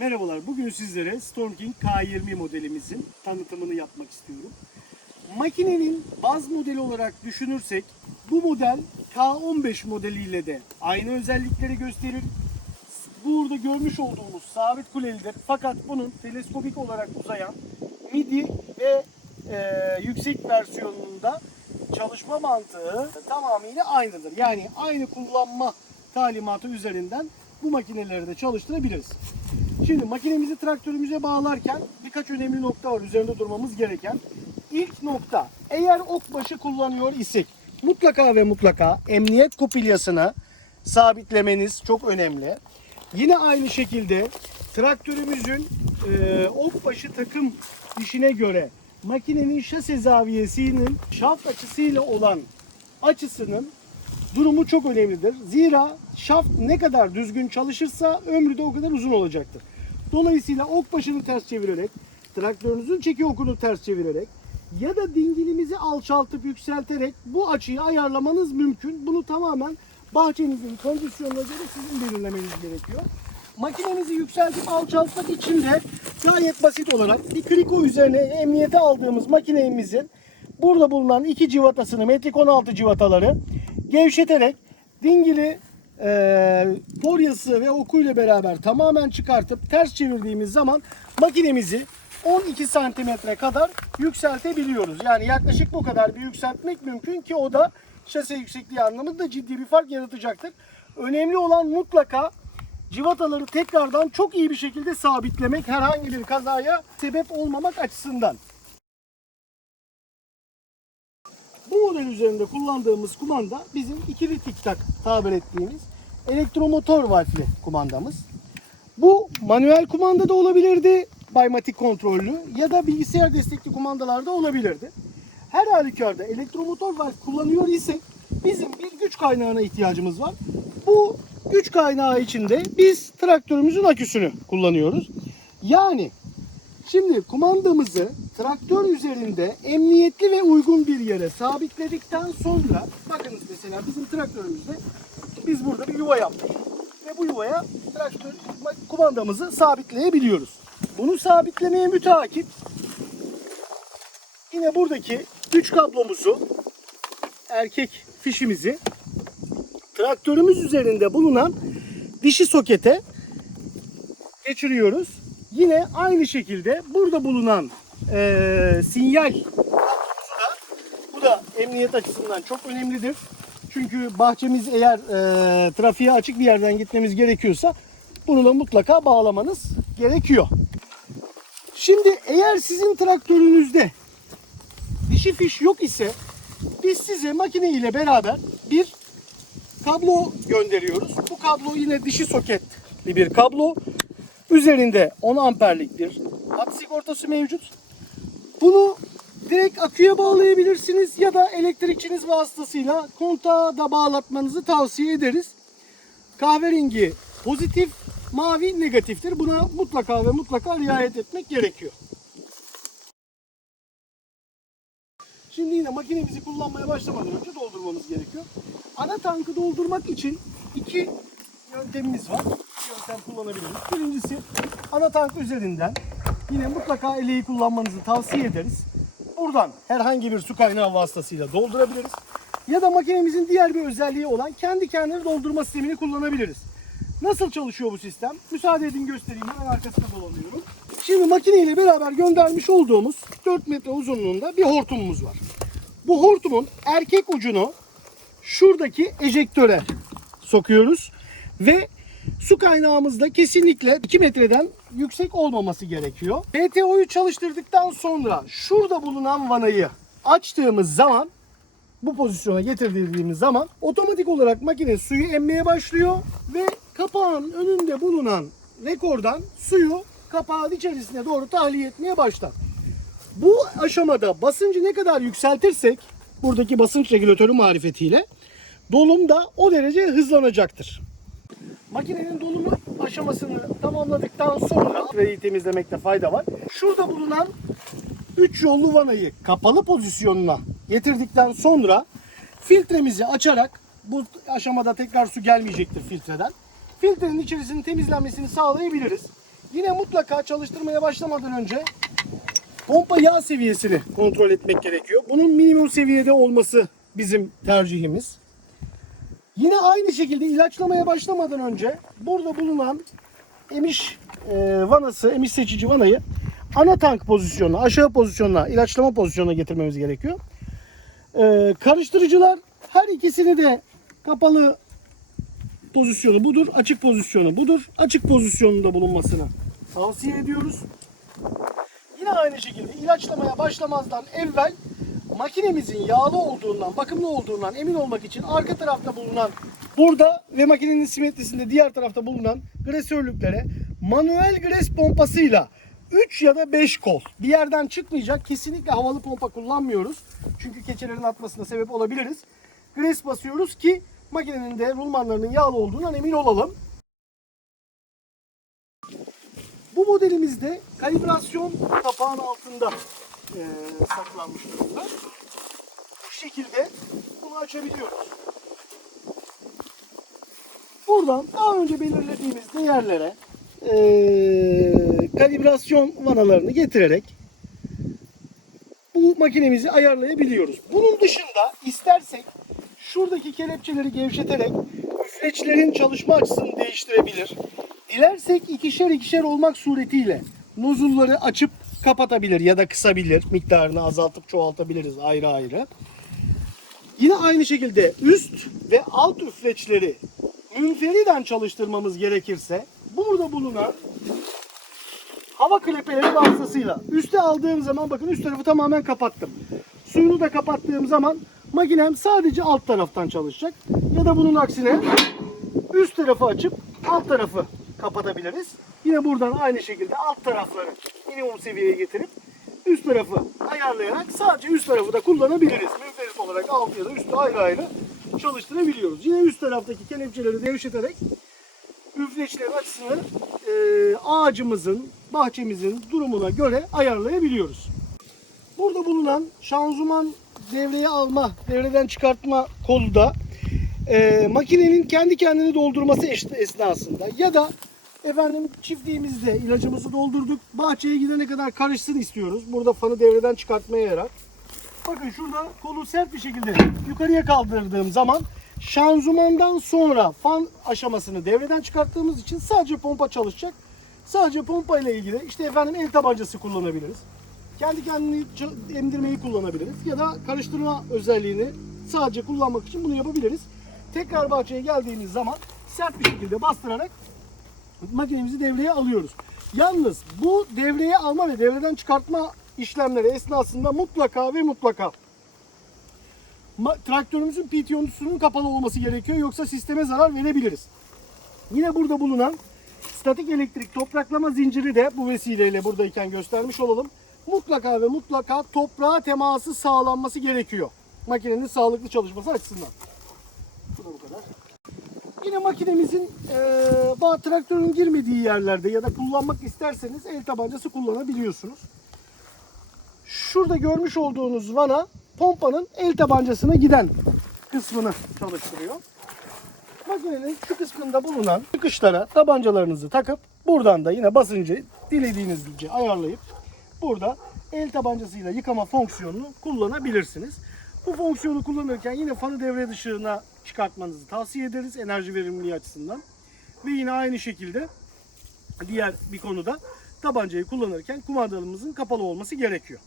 Merhabalar, bugün sizlere Storm King K20 modelimizin tanıtımını yapmak istiyorum. Makinenin baz modeli olarak düşünürsek, bu model K15 modeliyle de aynı özellikleri gösterir. Burada görmüş olduğumuz sabit kulelidir. Fakat bunun teleskopik olarak uzayan MIDI ve yüksek versiyonunda çalışma mantığı tamamıyla aynıdır. Yani aynı kullanma talimatı üzerinden bu makineleri de çalıştırabiliriz. Şimdi makinemizi traktörümüze bağlarken birkaç önemli nokta var üzerinde durmamız gereken. İlk nokta, eğer okbaşı kullanıyor isek mutlaka ve mutlaka emniyet kupilyasını sabitlemeniz çok önemli. Yine aynı şekilde traktörümüzün okbaşı takım dişine göre makinenin şase zaviyesinin şaft açısıyla olan açısının durumu çok önemlidir. Zira şaft ne kadar düzgün çalışırsa ömrü de o kadar uzun olacaktır. Dolayısıyla ok başını ters çevirerek, traktörünüzün çeki okunu ters çevirerek ya da dingilimizi alçaltıp yükselterek bu açıyı ayarlamanız mümkün. Bunu tamamen bahçenizin kondisyonuna göre sizin belirlemeniz gerekiyor. Makinenizi yükseltip alçaltmak için de gayet basit olarak bir kriko üzerine emniyete aldığımız makinemizin burada bulunan iki civatasını, metrik 16 civataları gevşeterek dingili poryası ve okuyla beraber tamamen çıkartıp ters çevirdiğimiz zaman makinemizi 12 santimetre kadar yükseltebiliyoruz. Yani yaklaşık bu kadar bir yükseltmek mümkün ki o da şase yüksekliği anlamında ciddi bir fark yaratacaktır. Önemli olan mutlaka civataları tekrardan çok iyi bir şekilde sabitlemek, herhangi bir kazaya sebep olmamak açısından. Bu model üzerinde kullandığımız kumanda bizim ikili tiktak tabir ettiğimiz elektromotor valfli kumandamız. Bu manuel kumanda da olabilirdi, Buymatic kontrollü ya da bilgisayar destekli kumandalarda olabilirdi. Her halükarda elektromotor valf kullanıyor isek bizim bir güç kaynağına ihtiyacımız var. Bu güç kaynağı için de biz traktörümüzün aküsünü kullanıyoruz. Yani şimdi kumandamızı traktör üzerinde emniyetli ve uygun bir yere sabitledikten sonra bakınız mesela bizim traktörümüzde biz burada bir yuva yaptık ve bu yuvaya traktör kumandamızı sabitleyebiliyoruz. Bunu sabitlemeye müteakip yine buradaki güç kablomuzu, erkek fişimizi traktörümüz üzerinde bulunan dişi sokete geçiriyoruz. Yine aynı şekilde burada bulunan sinyal bu da emniyet açısından çok önemlidir. Çünkü bahçemiz eğer trafiğe açık bir yerden gitmemiz gerekiyorsa bunu da mutlaka bağlamanız gerekiyor. Şimdi eğer sizin traktörünüzde dişi fiş yok ise biz size makine ile beraber bir kablo gönderiyoruz. Bu kablo yine dişi soketli bir kablo. Üzerinde 10 amperlik bir hat sigortası mevcut. Bunu direkt aküye bağlayabilirsiniz ya da elektrikçiniz vasıtasıyla kontağa da bağlatmanızı tavsiye ederiz. Kahverengi pozitif, mavi negatiftir. Buna mutlaka ve mutlaka riayet etmek gerekiyor. Şimdi yine makinemizi kullanmaya başlamadan önce doldurmamız gerekiyor. Ana tankı doldurmak için iki yöntemimiz var. Yöntem kullanabiliriz. Birincisi ana tank üzerinden yine mutlaka eleği kullanmanızı tavsiye ederiz. Buradan herhangi bir su kaynağı vasıtasıyla doldurabiliriz. Ya da makinemizin diğer bir özelliği olan kendi kendine doldurma sistemini kullanabiliriz. Nasıl çalışıyor bu sistem? Müsaade edin göstereyim. Hemen arkasına dolanıyorum. Şimdi makine ile beraber göndermiş olduğumuz 4 metre uzunluğunda bir hortumumuz var. Bu hortumun erkek ucunu şuradaki ejektöre sokuyoruz ve su kaynağımız da kesinlikle 2 metreden yüksek olmaması gerekiyor. PTO'yu çalıştırdıktan sonra şurada bulunan vanayı açtığımız zaman, bu pozisyona getirdiğimiz zaman otomatik olarak makine suyu emmeye başlıyor ve kapağın önünde bulunan rekordan suyu kapağın içerisine doğru tahliye etmeye başlar. Bu aşamada basıncı ne kadar yükseltirsek buradaki basınç regülatörü marifetiyle dolum da o derece hızlanacaktır. Makinenin dolumu aşamasını tamamladıktan sonra filtreyi temizlemekte fayda var. Şurada bulunan 3 yollu vanayı kapalı pozisyonuna getirdikten sonra filtremizi açarak, bu aşamada tekrar su gelmeyecektir filtreden, filtrenin içerisinin temizlenmesini sağlayabiliriz. Yine mutlaka çalıştırmaya başlamadan önce pompa yağ seviyesini kontrol etmek gerekiyor. Bunun minimum seviyede olması bizim tercihimiz. Yine aynı şekilde ilaçlamaya başlamadan önce burada bulunan emiş vanası, emiş seçici vanayı ana tank pozisyonuna, aşağı pozisyonuna, ilaçlama pozisyonuna getirmemiz gerekiyor. Karıştırıcılar her ikisini de kapalı pozisyonu budur, açık pozisyonu budur. Açık pozisyonunda bulunmasını tavsiye ediyoruz. Yine aynı şekilde ilaçlamaya başlamazdan evvel makinemizin yağlı olduğundan, bakımlı olduğundan emin olmak için arka tarafta bulunan, burada ve makinenin simetrisinde diğer tarafta bulunan gresörlüklere manuel gres pompasıyla 3 ya da 5 kol bir yerden çıkmayacak. Kesinlikle havalı pompa kullanmıyoruz. Çünkü keçelerin atmasına sebep olabiliriz. Gres basıyoruz ki makinenin de rulmanlarının yağlı olduğundan emin olalım. Bu modelimizde kalibrasyon kapağın altında saklanmış durumda. Bu şekilde bunu açabiliyoruz. Buradan daha önce belirlediğimiz değerlere kalibrasyon vanalarını getirerek bu makinemizi ayarlayabiliyoruz. Bunun dışında istersek şuradaki kelepçeleri gevşeterek üfleçlerin çalışma açısını değiştirebilir. Dilersek ikişer ikişer olmak suretiyle nozulları açıp kapatabilir ya da kısabilir. Miktarını azaltıp çoğaltabiliriz ayrı ayrı. Yine aynı şekilde üst ve alt üfleçleri münferiden çalıştırmamız gerekirse burada bulunan hava klepeleri vasıtasıyla üste aldığım zaman bakın üst tarafı tamamen kapattım. Suyunu da kapattığım zaman makinem sadece alt taraftan çalışacak. Ya da bunun aksine üst tarafı açıp alt tarafı kapatabiliriz. Yine buradan aynı şekilde alt tarafları minimum seviyeye getirip üst tarafı ayarlayarak sadece üst tarafı da kullanabiliriz. Münferit olarak alt ya da üstü ayrı ayrı çalıştırabiliyoruz. Yine üst taraftaki kelepçeleri gevşeterek üfleçlerin açısını ağacımızın, bahçemizin durumuna göre ayarlayabiliyoruz. Burada bulunan şanzıman devreye alma, devreden çıkartma kolu da makinenin kendi kendini doldurması esnasında ya da efendim çiftliğimizde ilacımızı doldurduk, bahçeye gidene kadar karışsın istiyoruz. Burada fanı devreden çıkartmaya yarar. Bakın şurada kolu sert bir şekilde yukarıya kaldırdığım zaman şanzımandan sonra fan aşamasını devreden çıkarttığımız için sadece pompa çalışacak. Sadece pompa ile ilgili işte efendim el tabancası kullanabiliriz. Kendi kendini emdirmeyi kullanabiliriz. Ya da karıştırma özelliğini sadece kullanmak için bunu yapabiliriz. Tekrar bahçeye geldiğimiz zaman sert bir şekilde bastırarak makinemizi devreye alıyoruz. Yalnız bu devreye alma ve devreden çıkartma işlemleri esnasında mutlaka ve mutlaka traktörümüzün PTO'sunun kapalı olması gerekiyor. Yoksa sisteme zarar verebiliriz. Yine burada bulunan statik elektrik topraklama zinciri de bu vesileyle buradayken göstermiş olalım. Mutlaka ve mutlaka toprağa teması sağlanması gerekiyor. Makinenin sağlıklı çalışması açısından. Bu da bu kadar. Yine makinemizin traktörün girmediği yerlerde ya da kullanmak isterseniz el tabancası kullanabiliyorsunuz. Şurada görmüş olduğunuz vana pompanın el tabancasına giden kısmını çalıştırıyor. Makinenin şu kısmında bulunan çıkışlara tabancalarınızı takıp buradan da yine basıncı dilediğinizce ayarlayıp burada el tabancasıyla yıkama fonksiyonunu kullanabilirsiniz. Bu fonksiyonu kullanırken yine fanı devre dışına çıkartmanızı tavsiye ederiz enerji verimliliği açısından. Ve yine aynı şekilde diğer bir konuda tabancayı kullanırken kumandamızın kapalı olması gerekiyor.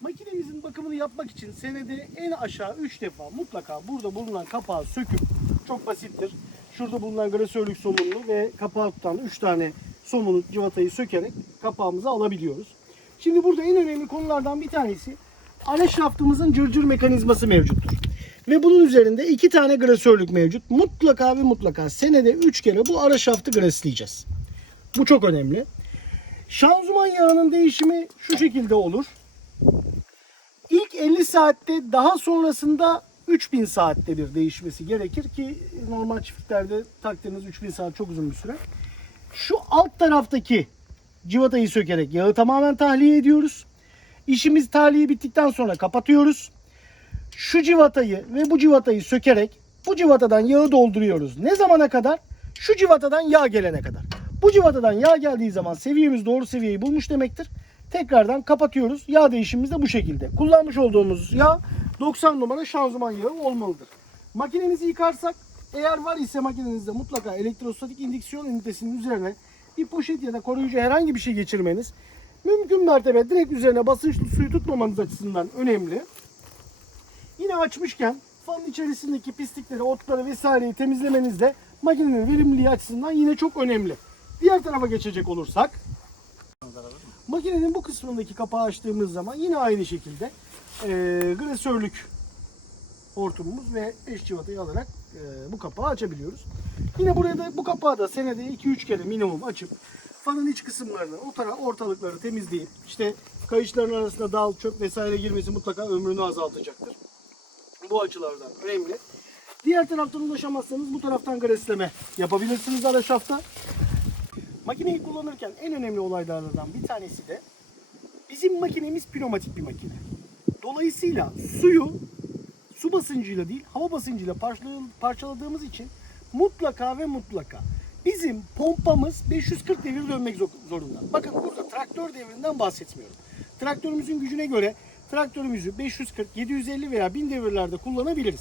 Makinemizin bakımını yapmak için senede en aşağı 3 defa mutlaka burada bulunan kapağı söküp, çok basittir. Şurada bulunan gresörlük somununu ve kapağı tutan 3 tane somunu, civatayı sökerek kapağımızı alabiliyoruz. Şimdi burada en önemli konulardan bir tanesi ara şaftımızın cırcır mekanizması mevcuttur. Ve bunun üzerinde 2 tane gresörlük mevcut. Mutlaka ve mutlaka senede 3 kere bu ara şaftı gresleyeceğiz. Bu çok önemli. Şanzıman yağının değişimi şu şekilde olur. İlk 50 saatte, daha sonrasında 3000 saatte bir değişmesi gerekir ki normal çiftliklerde taktığınız 3000 saat çok uzun bir süre. Şu alt taraftaki civatayı sökerek yağı tamamen tahliye ediyoruz. İşimiz tahliye bittikten sonra kapatıyoruz. Şu civatayı ve bu civatayı sökerek bu civatadan yağı dolduruyoruz. Ne zamana kadar? şu civatadan yağ gelene kadar. Bu civatadan yağ geldiği zaman seviyemiz doğru seviyeyi bulmuş demektir. Tekrardan kapatıyoruz. Yağ değişimimiz de bu şekilde. Kullanmış olduğumuz yağ 90 numara şanzıman yağı olmalıdır. Makinenizi yıkarsak, eğer var ise makinenizde mutlaka elektrostatik indüksiyon ünitesinin üzerine bir poşet ya da koruyucu herhangi bir şey geçirmeniz mümkün mertebe direkt üzerine basınçlı suyu tutmamanız açısından önemli. Yine açmışken fanın içerisindeki pislikleri, otları vesaireyi temizlemeniz de makinenin verimliliği açısından yine çok önemli. Diğer tarafa geçecek olursak, makinenin bu kısmındaki kapağı açtığımız zaman yine aynı şekilde gresörlük hortumumuz ve eş civatayı alarak bu kapağı açabiliyoruz. Yine buraya da bu kapağı da senede 2-3 kere minimum açıp fanın iç kısımlarını, ortalıkları temizleyip işte kayışların arasında dal, çöp vesaire girmesi mutlaka ömrünü azaltacaktır. Bu açılardan önemli. Diğer taraftan ulaşamazsanız bu taraftan gresleme yapabilirsiniz ara şafta. Makineyi kullanırken en önemli olaylardan bir tanesi de bizim makinemiz pneumatik bir makine. Dolayısıyla suyu su basıncıyla değil hava basıncıyla parçaladığımız için mutlaka ve mutlaka bizim pompamız 540 devir dönmek zorunda. Bakın burada traktör devrinden bahsetmiyorum. Traktörümüzün gücüne göre traktörümüzü 540, 750 veya 1000 devirlerde kullanabiliriz.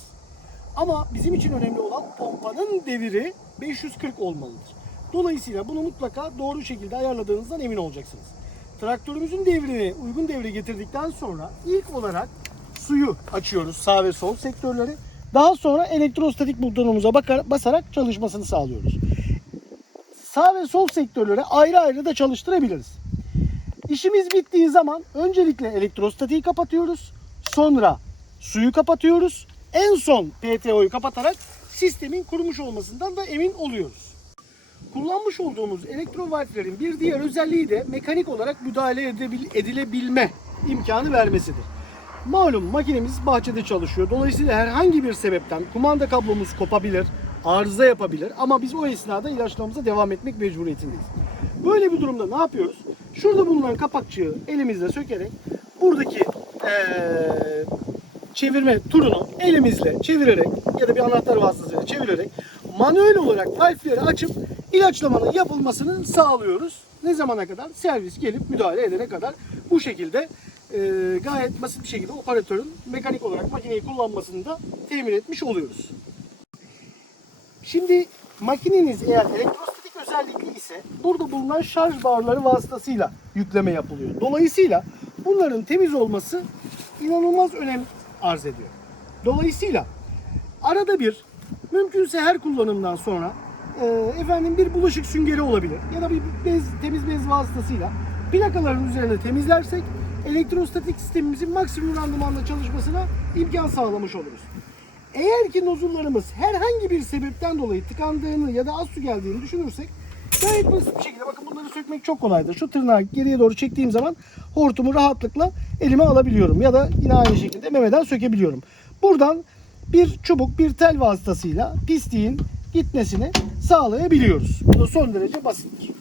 Ama bizim için önemli olan pompanın deviri 540 olmalıdır. Dolayısıyla bunu mutlaka doğru şekilde ayarladığınızdan emin olacaksınız. Traktörümüzün devrini uygun devre getirdikten sonra ilk olarak suyu açıyoruz sağ ve sol sektörleri. Daha sonra elektrostatik butonumuza basarak çalışmasını sağlıyoruz. Sağ ve sol sektörleri ayrı ayrı da çalıştırabiliriz. İşimiz bittiği zaman öncelikle elektrostatiği kapatıyoruz. Sonra suyu kapatıyoruz. En son PTO'yu kapatarak sistemin kurumuş olmasından da emin oluyoruz. Kullanmış olduğumuz elektrovalflerin bir diğer özelliği de mekanik olarak müdahale edilebilme imkanı vermesidir. Malum makinemiz bahçede çalışıyor. Dolayısıyla herhangi bir sebepten kumanda kablomuz kopabilir, arıza yapabilir ama biz o esnada ilaçlamamıza devam etmek mecburiyetindeyiz. Böyle bir durumda ne yapıyoruz? Şurada bulunan kapakçığı elimizle sökerek buradaki çevirme turunu elimizle çevirerek ya da bir anahtar vasıtasıyla çevirerek manuel olarak valfleri açıp ilaçlamanın yapılmasını sağlıyoruz. Ne zamana kadar? Servis gelip müdahale edene kadar bu şekilde gayet basit bir şekilde operatörün mekanik olarak makineyi kullanmasını da temin etmiş oluyoruz. Şimdi makineniz eğer elektrostatik özellikli ise burada bulunan şarj barları vasıtasıyla yükleme yapılıyor. Dolayısıyla bunların temiz olması inanılmaz önem arz ediyor. Dolayısıyla arada bir mümkünse her kullanımdan sonra bir bulaşık süngeri olabilir ya da bir temiz bez vasıtasıyla plakaların üzerine temizlersek elektrostatik sistemimizin maksimum randımanla çalışmasına imkan sağlamış oluruz. Eğer ki nozullarımız herhangi bir sebepten dolayı tıkandığını ya da az su geldiğini düşünürsek gayet basit bir şekilde bakın bunları sökmek çok kolaydır. Şu tırnağı geriye doğru çektiğim zaman hortumu rahatlıkla elime alabiliyorum ya da yine aynı şekilde memeden sökebiliyorum. Buradan bir çubuk, bir tel vasıtasıyla pisliğin gitmesini sağlayabiliyoruz. Bu da son derece basittir.